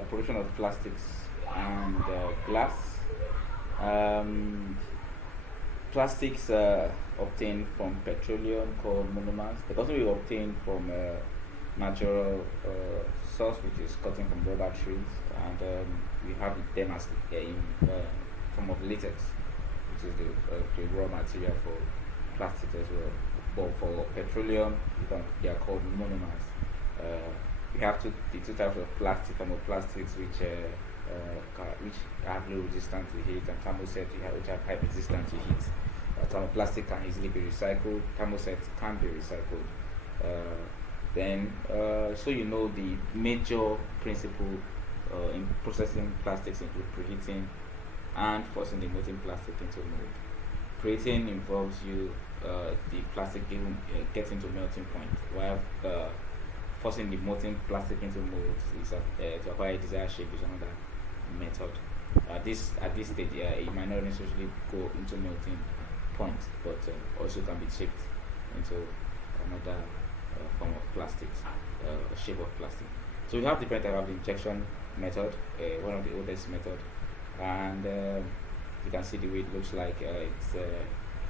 production of plastics and glass. Um, Plastics obtained from petroleum called monomers. They can also be obtained from natural source, which is cotton from rubber trees, and we have them as in form of latex, which is the raw material for plastics as well. But for petroleum, they are called monomers. We have the two types of plastic, thermoplastics, which have low resistance to heat, and thermoset, which have high resistance to heat. Thermoplastic can easily be recycled. Thermoset can be recycled. So you know the major principle in processing plastics include preheating and forcing the molten plastic into mold. Preheating involves the plastic getting to melting point, while forcing the molten plastic into mold is to acquire a desired shape is another method. At this stage, it might not necessarily go into melting point, but also can be shaped into another form of plastics, shape of plastic. So we have different type of injection method, one of the oldest method, and you can see the way it looks like. It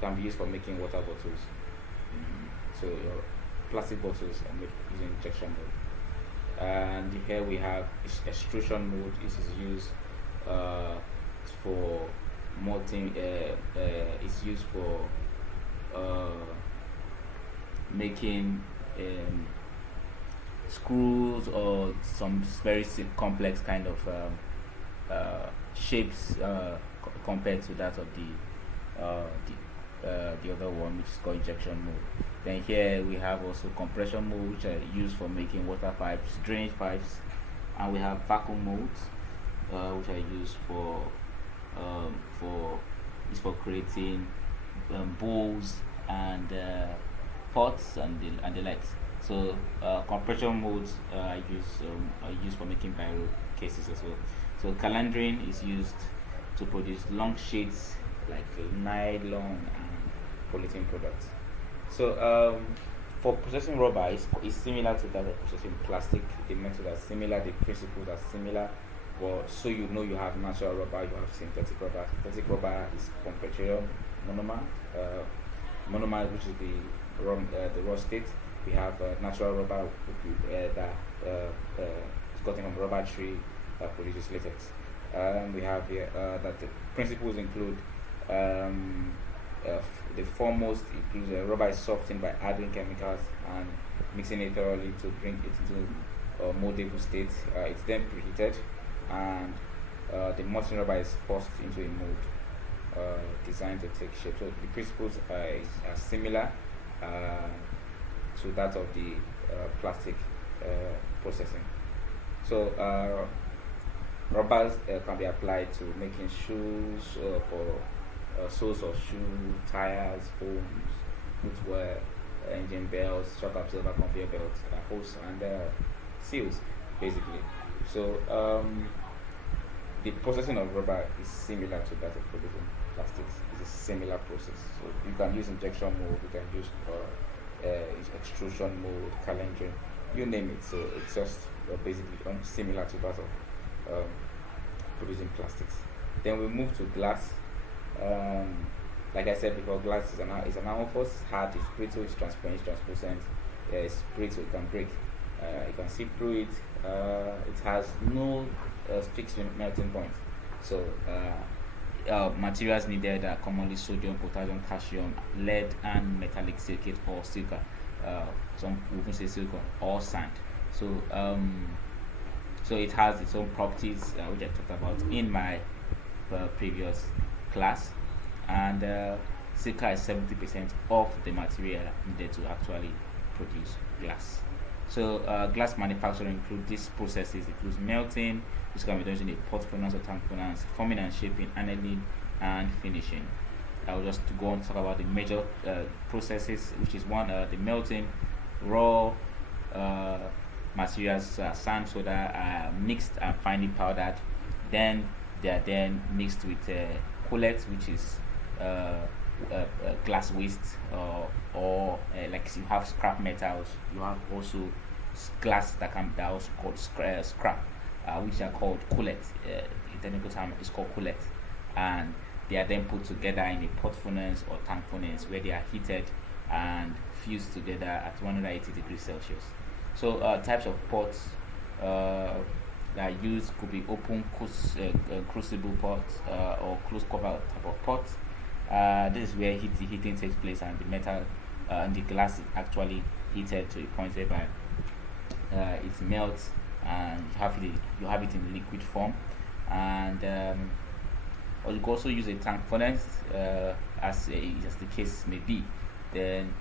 can be used for making water bottles. So your plastic bottles are made using injection mold. And here we have extrusion mold. This is used for molting. It's used for uh, making screws or some very complex kind of shapes compared to that of the other one, which is called injection mold. Then here we have also compression mold, which are used for making water pipes, drainage pipes, and we have vacuum molds, which are used um, for for creating bowls and pots and the likes. So compression molds are used for making biro cases as well. So calandrine is used to produce long sheets like nylon and polythene products. So for processing rubber is similar to that of processing plastic. The method are similar, the principles are similar. But so you know you have natural rubber, you have synthetic rubber. Synthetic rubber is from petroleum monomer. Which is the raw state. We have natural rubber that is gotten from rubber tree that produces latex. We have here that the principles include the foremost includes rubber is softened by adding chemicals and mixing it thoroughly to bring it into a moldable state. It's then preheated, and the molten rubber is forced into a mold designed to take shape. So the principles are similar uh, to that of the plastic processing. So rubbers can be applied to making shoes for soles of shoe, tires, foams, footwear, engine belts, shock absorber, conveyor belts, hose, and seals, basically. So the processing of rubber is similar to that of producing plastics. It's a similar process. So you can use injection mold, you can use extrusion mold, calendering, you name it. So it's just basically similar to that of producing plastics. Then we move to glass. Um, like I said before, glass is an amorphous, hard, it's brittle, it's transparent, it's translucent, it's brittle, it can break, you can see through it. It has no fixed melting point. So materials needed are commonly sodium, potassium, calcium, lead, and metallic silicate or silica. Some we even say silicon or sand. So so it has its own properties, which I talked about in my previous class, and silica is 70% of the material needed to actually produce glass. So glass manufacturing includes these processes. It includes melting, which can be done in a pot furnace or tank furnace, forming and shaping, annealing, and finishing. I will just go on to talk about the major processes, which is one, the melting, raw uh, materials, sand, soda, are mixed and finely powdered. Then they are then mixed with cullet, which is glass waste, or like you have scrap metals, you have also glass that can that also called scrap. which are called coolets. The technical term is called coolet, and they are then put together in a pot furnace or tank furnace where they are heated and fused together at 180 degrees Celsius. So types of pots that are used could be open crucible pots or closed cover type of pots. This is where heating takes place, and the metal and the glass is actually heated to a point whereby it melts, and you have it in liquid form. And or you can also use a tank furnace, as the case may be. Then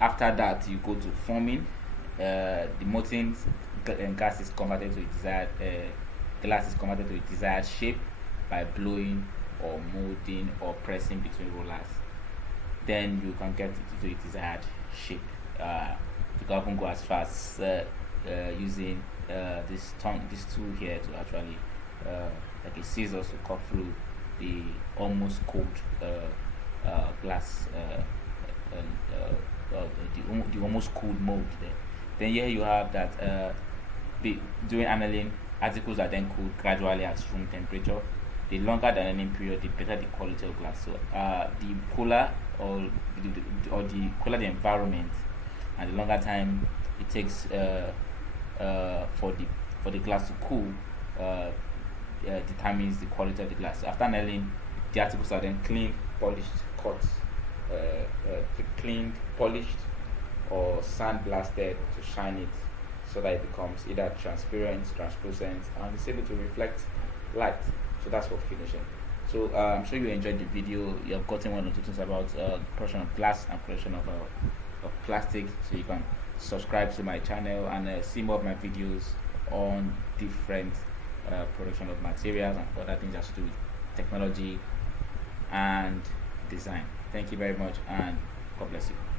after that, you go to forming. The molten gas is converted to a desired glass is converted to a desired shape by blowing or molding or pressing between rollers. Then you can get it to a desired shape. You can even go as far as using this tool here to actually like a scissors to cut through the almost cold glass, the almost cooled mold there. Then here you have that during annealing, articles are then cooled gradually at room temperature. The longer the annealing period, the better the quality of glass. So the cooler the cooler the environment, and the longer time it takes for the glass to cool, determines the quality of the glass. So after annealing, the articles are then cleaned, polished, cut, cleaned, polished, or sandblasted to shine it so that it becomes either transparent, translucent, and is able to reflect light. So that's for finishing. So I'm sure you enjoyed the video. You have gotten one or two things about production of glass and production of plastic. So you can subscribe to my channel and see more of my videos on different production of materials and other things that to do with technology and design. Thank you very much, and God bless you.